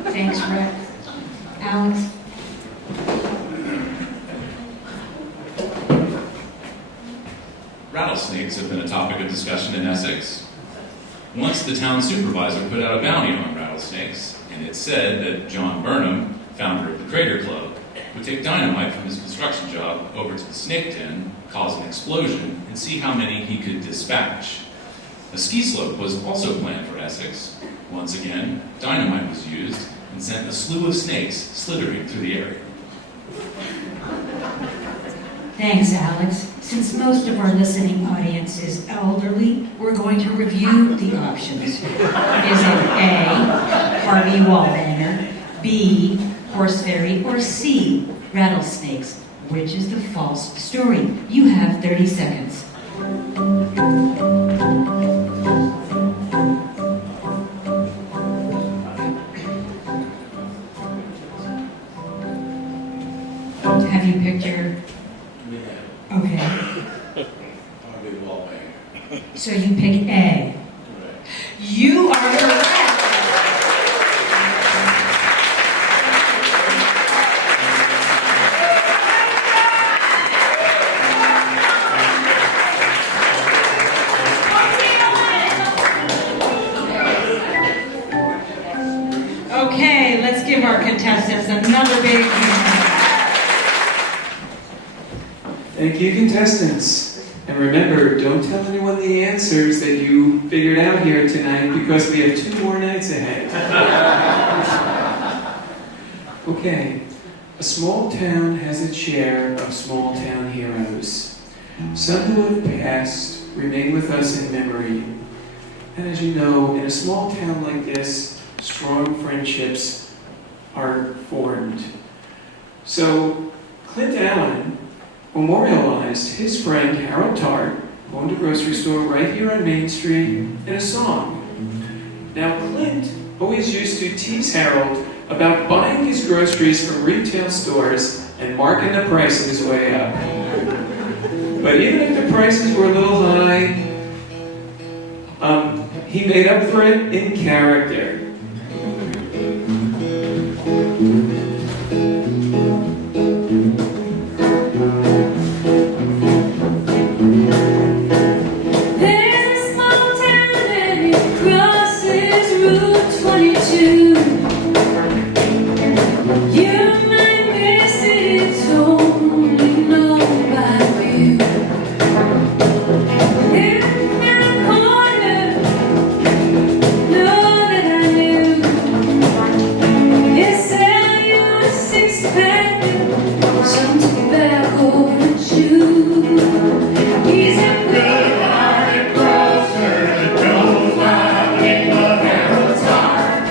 Thanks, Rex. Alex? Rattlesnakes have been a topic of discussion in Essex. Once the town supervisor put out a bounty on rattlesnakes, and it said that John Burnham, founder of the Crater Club, would take dynamite from his construction job over to the snake den, cause an explosion, and see how many he could dispatch. A ski slope was also planned for Essex. Once again, dynamite was used and sent a slew of snakes slithering through the area. Thanks, Alex. Since most of our listening audience is elderly, we're going to review the options. Is it A, Harvey Wallbanger, B, horse ferry, or C, rattlesnakes? Which is the false story? You have 30 seconds. Have you picked your... Okay. Harvey Wallbanger. So you pick A. You are correct. Okay, let's give our contestants another big hand. Thank you, contestants. And remember, don't tell anyone the answers that you figured out here tonight because we have 2 more nights ahead. Okay. A small town has its share of small town heroes. Some who have passed remain with us in memory. And as you know, in a small town like this, strong friendships are formed. So, Clint Allen memorialized his friend Harold Tart, who owned a grocery store right here on Main Street, in a song. Now, Clint always used to tease Harold about buying his groceries from retail stores and marking the price of his way up. But even if the prices were a little high, he made up for it in character. There's a small town and it crosses Route 22. You might miss it, it's only known by few. In that corner, know that I knew. Yes, sell you a 6-pack, some tobacco and chew. He's a big-hearted grocer that knows my name of Harold's heart.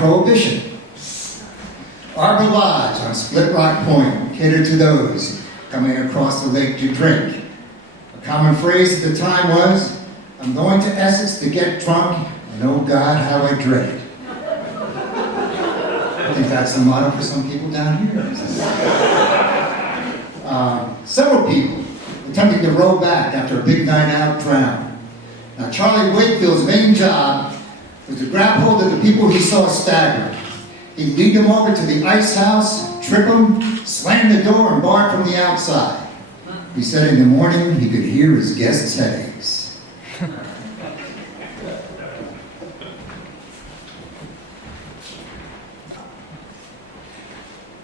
Prohibition. Arbor Lodge on Split Rock Point catered to those coming across the lake to drink. A common phrase at the time was, "I'm going to Essex to get drunk, and oh God, how I dread it." I think that's the motto for some people down here. Several people attempting to row back after a big night out drowned. Now, Charlie Wakefield's main job was to grab hold of the people he saw staggering. He'd lead them over to the ice house, trip them, slam the door, and bar from the outside. He said in the morning he could hear his guests' headaches.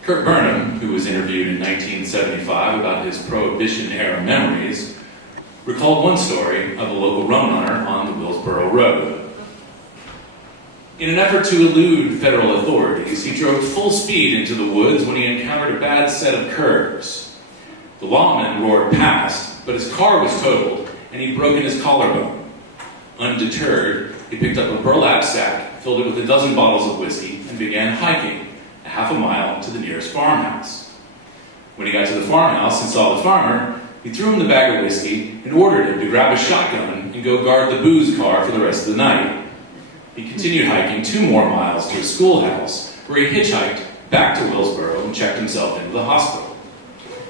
Kurt Burnham, who was interviewed in 1975 about his Prohibition-era memories, recalled one story of a local rum runner on the Willsboro Road. In an effort to elude federal authorities, he drove full speed into the woods when he encountered a bad set of curves. The lawman roared past, but his car was totaled, and he'd broken his collarbone. Undeterred, he picked up a burlap sack, filled it with a dozen bottles of whiskey, and began hiking a half a mile to the nearest farmhouse. When he got to the farmhouse and saw the farmer, he threw him the bag of whiskey and ordered him to grab a shotgun and go guard the booze car for the rest of the night. He continued hiking 2 more miles to a schoolhouse, where he hitchhiked back to Willsboro and checked himself into the hospital.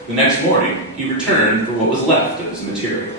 The next morning, he returned for what was left of his materials.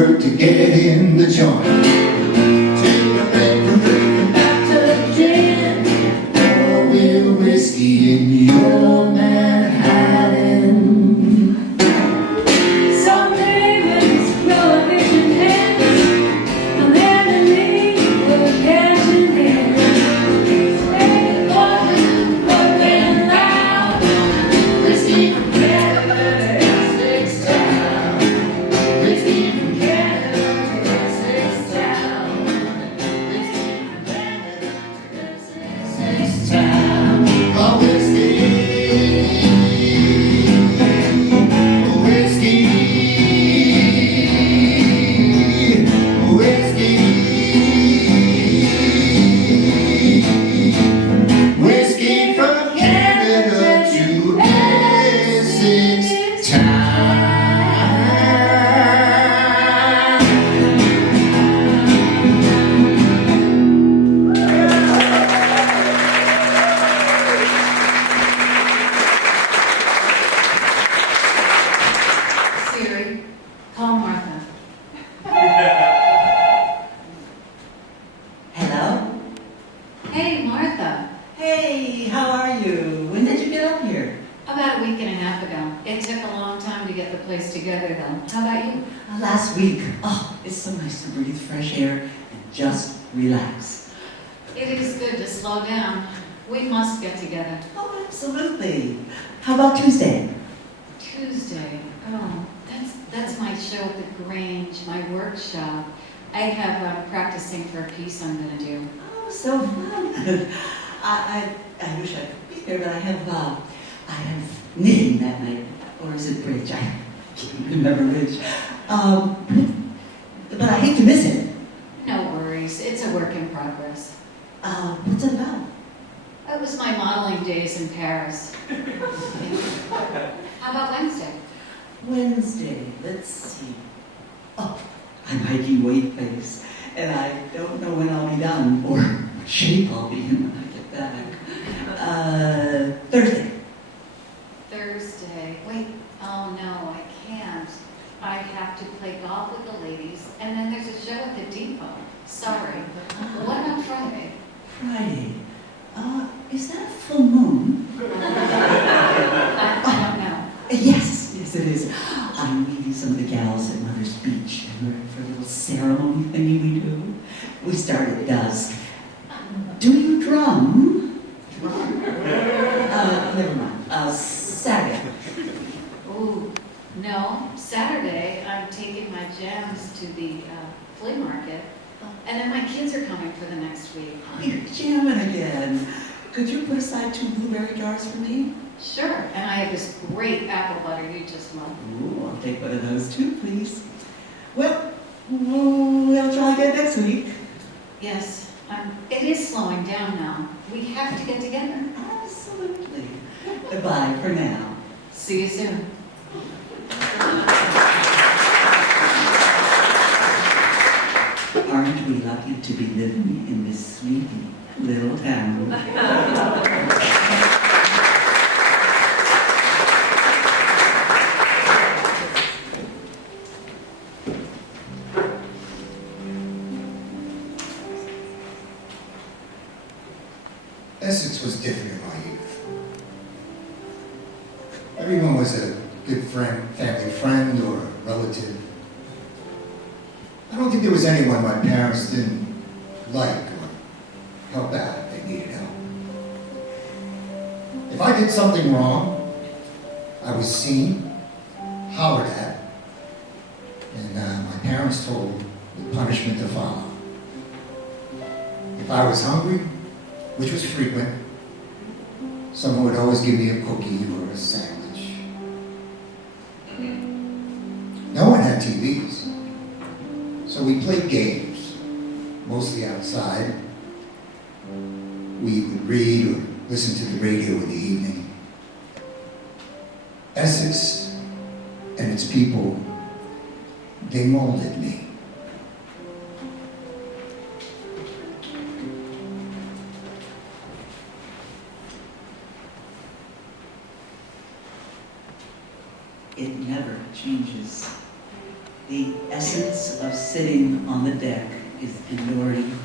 To get in the joint. Take a break from drinking back to gin. Or we'll whiskey in your Manhattan. Someday when this prohibition ends, and then the need will catch an end. Spread the fortune, rolling loud. Whiskey from Canada, Essex town. Whiskey from Canada to Essex town. Whiskey from Canada to Essex town. Oh, whiskey. Whiskey from Canada to Essex town. Siri, call Martha. Hello? Hey, Martha. Hey, how are you? When did you get up here? About a week and a half ago. It took a long time to get the place together, though. How about you? Last week. Oh, it's so nice to breathe fresh air and just relax. It is good to slow down. We must get together. Oh, absolutely. How about Tuesday? Tuesday. Oh, that's my show at the Grange, my workshop. I have practicing for a piece I'm going to do. Oh, so fun. I wish I could be there, but I have knitting that night. Or is it bridge? I can't remember which. But I hate to miss it. No worries. It's a work in progress. What's it about? It was my modeling days in Paris. How about Wednesday? Wednesday, let's see. Oh, I I'm hiking weight base, and I don't know when I'll be done or what shape I'll be in when I get back. Thursday. Thursday. Wait, oh no, I can't. I have to play golf with the ladies, and then there's a show at the Depot. Sorry. What about Friday? Friday. Is that a full moon? I don't know. Yes, it is. I'm meeting some of the gals at Mother's Beach, and we're for a little ceremony thingy we do. We start at dusk. Do you drum? Never mind. Saturday. Ooh, no. Saturday, I'm taking my jams to the flea market, and then my kids are coming for the next week. Oh, you're jamming again. Could you put aside 2 blueberry jars for me? Sure, and I have this great apple butter you just love. Ooh, I'll take one of those too, please. Well, we'll try again next week. Yes, it is slowing down now. We have to get together. Absolutely. Goodbye for now. See you soon. Aren't we lucky to be living in this sleepy little town? Essex was different in my youth. Everyone was a good friend, family friend, or relative. I don't think there was anyone my parents didn't like or help out if they needed help. If I did something wrong, I was seen, hollered at, and my parents told the punishment to follow. If I was hungry, which was frequent, someone would always give me a cookie or a sandwich. No one had TVs, so we played games, mostly outside. We would read or listen to the radio in the evening. Essex and its people, they molded me. It never changes. The essence of sitting on the deck is enduring.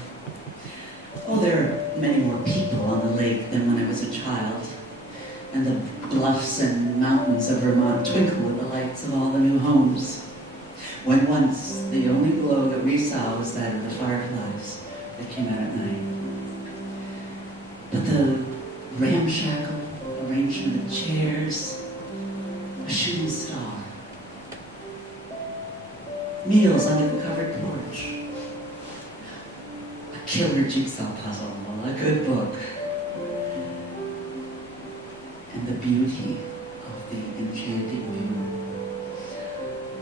Oh, there are many more people on the lake than when I was a child, and the bluffs and mountains of Vermont twinkle with the lights of all the new homes. When once the only glow that we saw was that of the fireflies that came out at night. But the ramshackle arrangement of chairs, a shooting star, meals under the covered porch, a killer jigsaw puzzle, a good book, and the beauty of the enchanted view,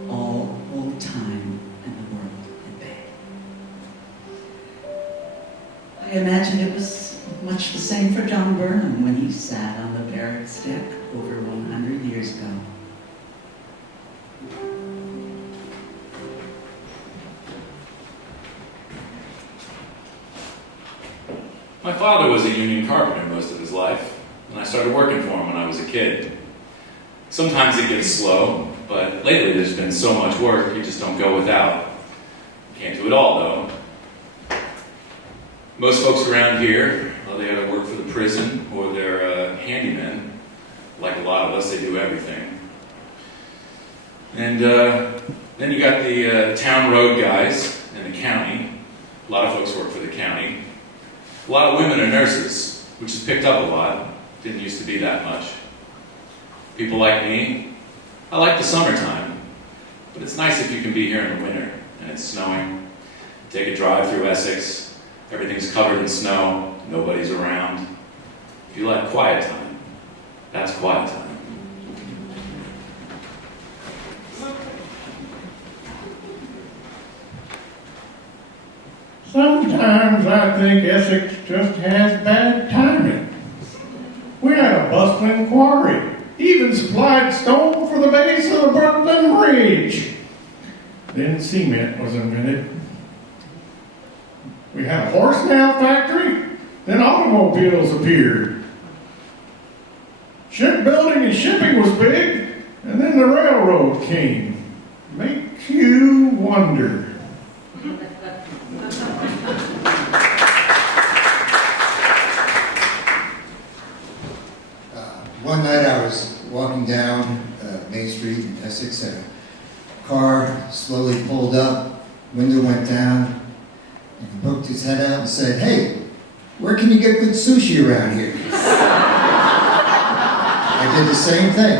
all hold time and the world at bay. I imagine it was much the same for John Burnham when he sat on the barracks deck over 100 years ago. My father was a union carpenter most of his life, and I started working for him when I was a kid. Sometimes it gets slow, but lately there's been so much work, you just don't go without. Can't do it all, though. Most folks around here, well, they either work for the prison or they're handymen. Like a lot of us, they do everything. And then you got the town road guys in the county. A lot of folks work for the county. A lot of women are nurses, which has picked up a lot. Didn't used to be that much. People like me, I like the summertime, but it's nice if you can be here in the winter and it's snowing. Take a drive through Essex, everything's covered in snow, nobody's around. If you like quiet time, that's quiet time. Sometimes I think Essex just has bad timing. We had a bustling quarry, even supplied stone for the base of the Brooklyn Bridge. Then cement was invented. We had a horse nail factory. Then automobiles appeared. Shipbuilding and shipping was big. And then the railroad came. Makes you wonder. One night I was walking down Main Street in Essex and a car slowly pulled up, window went down, and he poked his head out and said, "Hey, where can you get good sushi around here?" I did the same thing.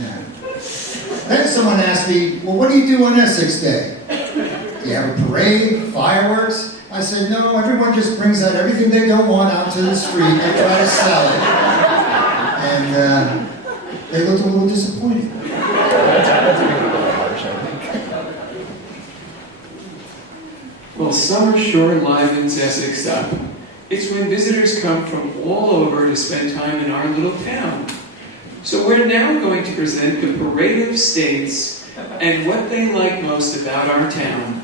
Yeah. Then someone asked me, "Well, what do you do on Essex Day? Do you have a parade, fireworks?" I said, "No, everyone just brings out everything they don't want out to the street and try to sell it." And they looked a little disappointed. Well, summer sure livens Essex up. It's when visitors come from all over to spend time in our little town. So we're now going to present the Parade of States and what they like most about our town.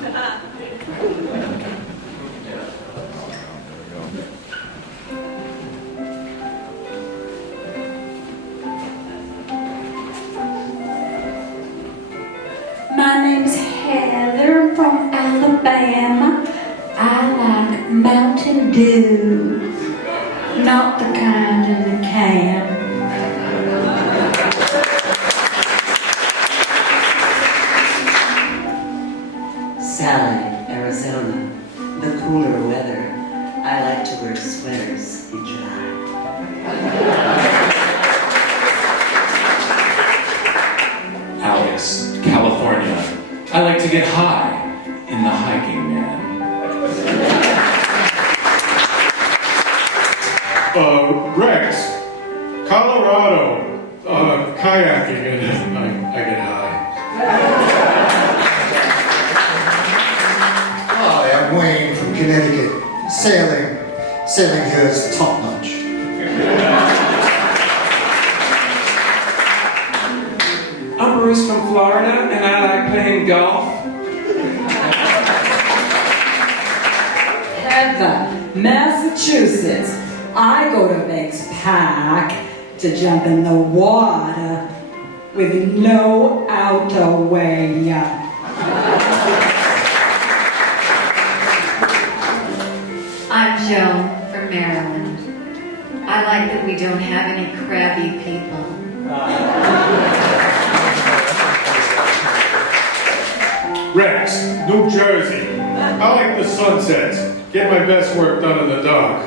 My name's Heather from Alabama. I like Mountain Dew, not the kind in the can. Sally, Arizona. The cooler weather. I like to wear sweaters in July. Alex, California. I like to get high in the hiking man. Rex, Colorado, kayaking, and I get high. Hi, I'm Wayne from Connecticut. Sailing here is top notch. I'm Bruce from Florida, and I like playing golf. Heather, Massachusetts. I go to Banks Park to jump in the water with no outerwear. I'm Joan from Maryland. I like that we don't have any crabby people. Rex, New Jersey. I like the sunsets. Get my best work done in the dark.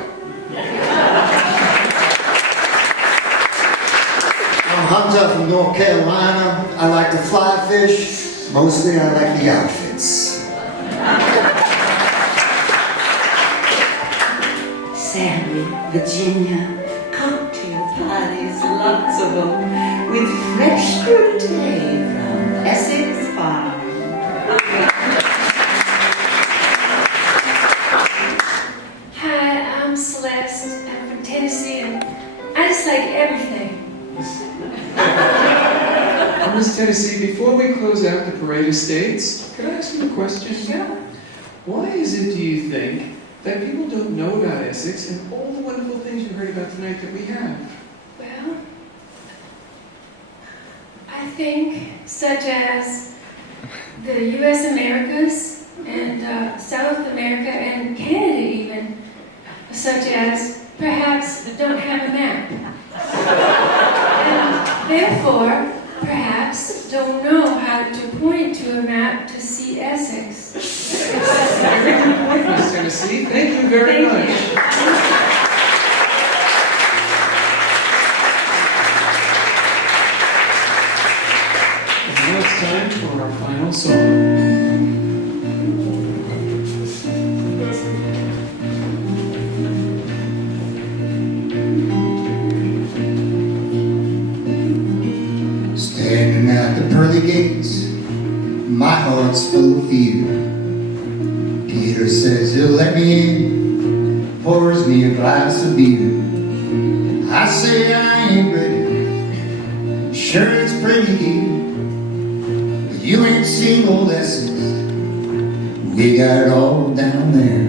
I'm Hunter from North Carolina. I like to fly fish. Mostly I like the outfits. Sandy, Virginia. Cocktail parties, lots of them. With fresh crudité from Essex Farm. Hi, I'm Celeste. I'm from Tennessee, and I just like everything. Miss Tennessee, before we close out the Parade of States, could I ask you a question? Sure. Why is it, do you think, that people don't know about Essex and all the wonderful things you heard about tonight that we have? Well, I think such as the U.S. Americas and South America and Canada even, such as perhaps don't have a map. And therefore, perhaps don't know how to point to a map to see Essex. Very good point, Miss Tennessee. Thank you very much. And now it's time for our final song. Standing at the pearly gates, my heart's full of fear. Peter says he'll let me in, pours me a glass of beer. I say I ain't ready, sure it's pretty here, You ain't seen old Essex, we got it all down there.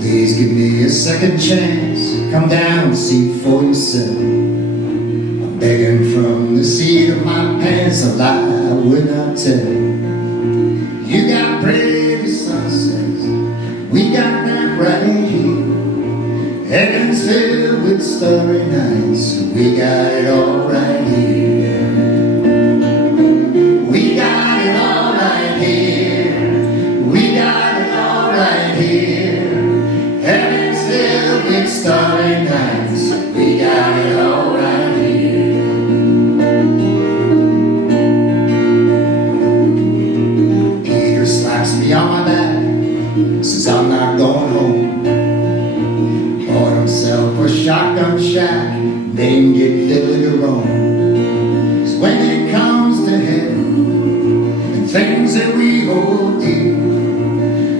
Please give me a second chance, come down and see for yourself. I'm begging from the seat of my pants, a lie I would not tell. You got pretty sunsets, we got that right here. Heaven's filled with starry nights, we got it all right here. We got it all right here. We got it all right here. Heaven's filled with starry nights, we got it all right here. Peter slaps me on my back, says I'm not going home. Bought himself a shotgun shack, named it Villa de Rome. 'Cause when it comes to heaven and things that we hold dear,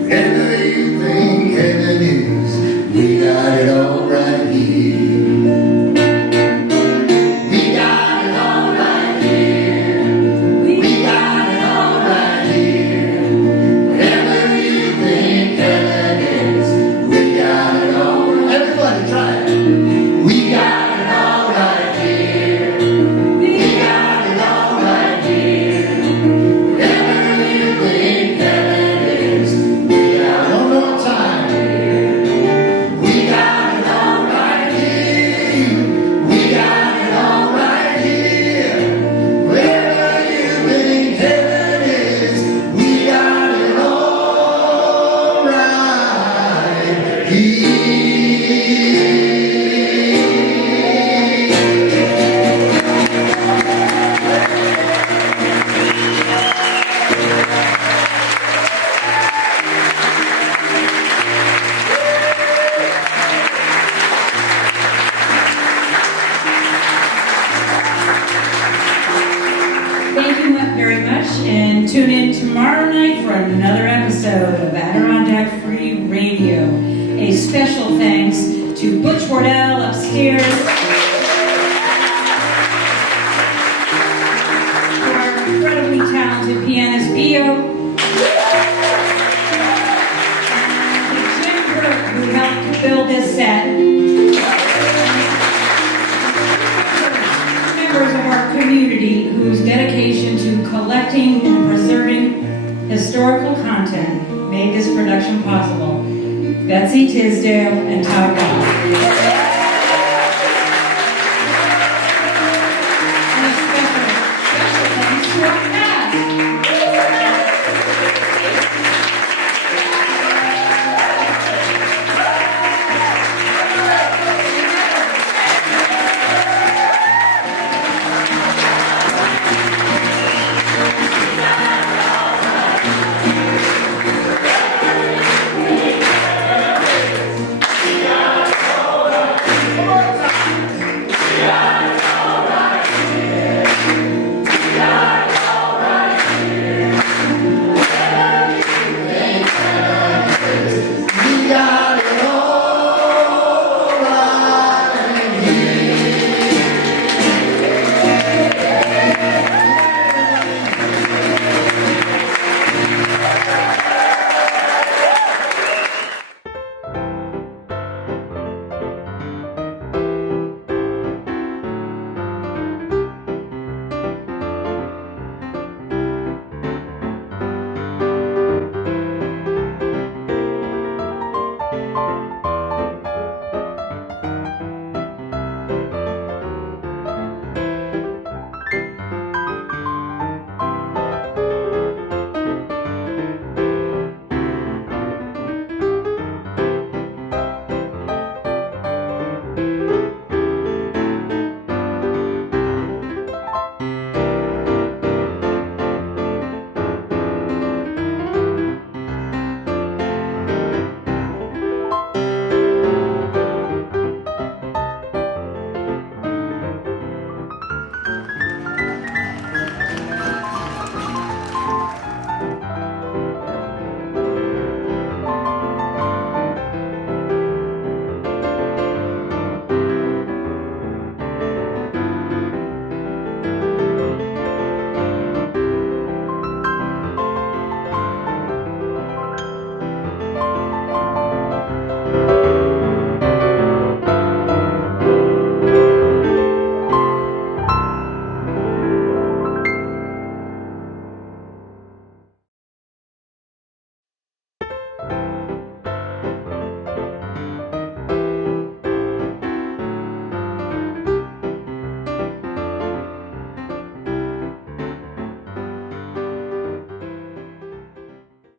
whatever you think heaven is, we got it all right here. We got it all right here. We got it all right here. Whatever you think heaven is, we got it all right. Everybody try it. We got it all right here. We got it all right here. Whatever you think heaven is, we got it. One more time. We got it all right here. We got it all right here. Wherever you think heaven is, we got it all right here. Thank you very much, and tune in tomorrow night for another episode of Adirondack Free Radio. A special thanks to Butch Wardell upstairs, to our incredibly talented pianist Bio, and to Jim Burke, who helped build this set. Members of our community whose dedication to collecting and preserving historical content made this production possible. Betsy Tisdale and Todd Goff.